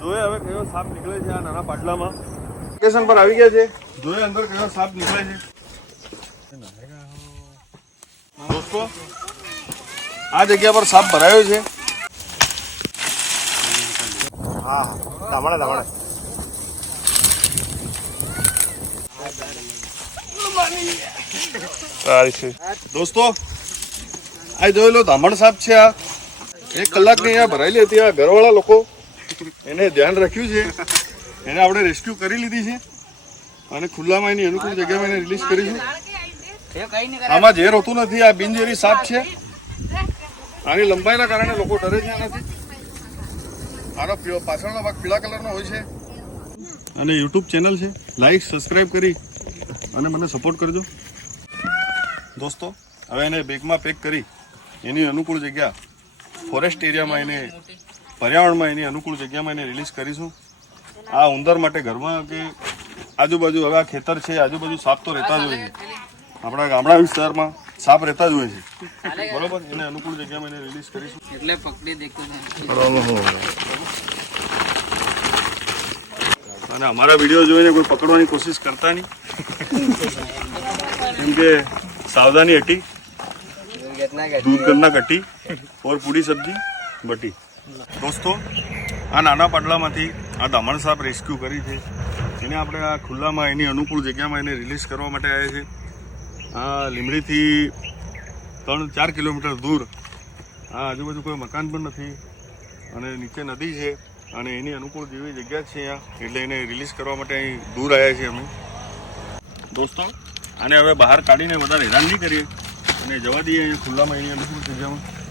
જોઈએ હવે કયો સાપ નીકળે છે આ નાના પાટલામાં. લોકેશન પર આવી ગયા છે. જોઈએ અંદર કયો સાપ નીકળે છે. દોસ્તો આ જગ્યા પર સાપ ભરાયો છે. હા દામણે દામણે દોસ્તો આ જોઈ લો ધામણ સાપ છે આ. એક કલાકની અહીંયા ભરાયેલી હતી આ ઘરવાળા લોકો. એને ધ્યાન રાખ્યું છે. એને આપણે રેસ્ક્યુ કરી લીધી છે. અને ખુલ્લામાં એની અનુકૂળ જગ્યામાં એને રિલીઝ કરીશું આમાં ઝેર હોતું નથી, આ બિનઝેરી સાપ છે. આની લંબાઈના કારણે લોકો ડરે છે આનાથી. આનો પાછળનો ભાગ પીળા કલરનો હોય છે. અને યુટ્યુબ ચેનલ છે. લાઈક સબસ્ક્રાઈબ કરી અને મને સપોર્ટ કરજો. દોસ્તો, હવે એને બેગમાં પેક કરી. એની અનુકૂળ જગ્યા ફોરેસ્ટ એરિયામાં એને પર્યાવરણમાં એની અનુકૂળ જગ્યામાં એને રિલીઝ કરીશું. આ ઉંદર માટે ઘરમાં કે આજુબાજુ હવે આ ખેતર છે આજુબાજુ સાપ તો રહેતા જ હોય છે. આપણા ગામડા વિસ્તારમાં સાપ રહેતા જ હોય છે. બરોબર? એને અનુકૂળ જગ્યામાં એને રિલીઝ કરીશું. એટલે પકડી દેખો અને અમારા વીડિયો જોઈને કોઈ પકડવાની કોશિશ કરતા નહીં. કેમ કે સાવધાની હતી દૂધ કરના કટી ઓર પૂરી સબ્જી બટી. દોસ્તો, આ નાના પાટલામાંથી આ દમણ સાપ રેસ્ક્યુ કરી છે. એને આપણે આ ખુલ્લામાં એની અનુકૂળ જગ્યામાં એને રિલીઝ કરવા માટે આવ્યા છે. આ લીમડીથી ત્રણ, ચાર કિલોમીટર દૂર. આ આજુબાજુ કોઈ મકાન પણ નથી. અને નીચે નદી છે. અને એની અનુકૂળ જેવી જગ્યા છે અહીંયા. એટલે એને રિલીઝ કરવા માટે અહીં દૂર આવ્યા છીએ અમે. દોસ્તો, આને હવે બહાર કાઢીને વધારે હેરાન નહીં કરીએ. અને જવા દઈએ અહીંયા ખુલ્લામાં એની અનુકૂળ જગ્યામાં.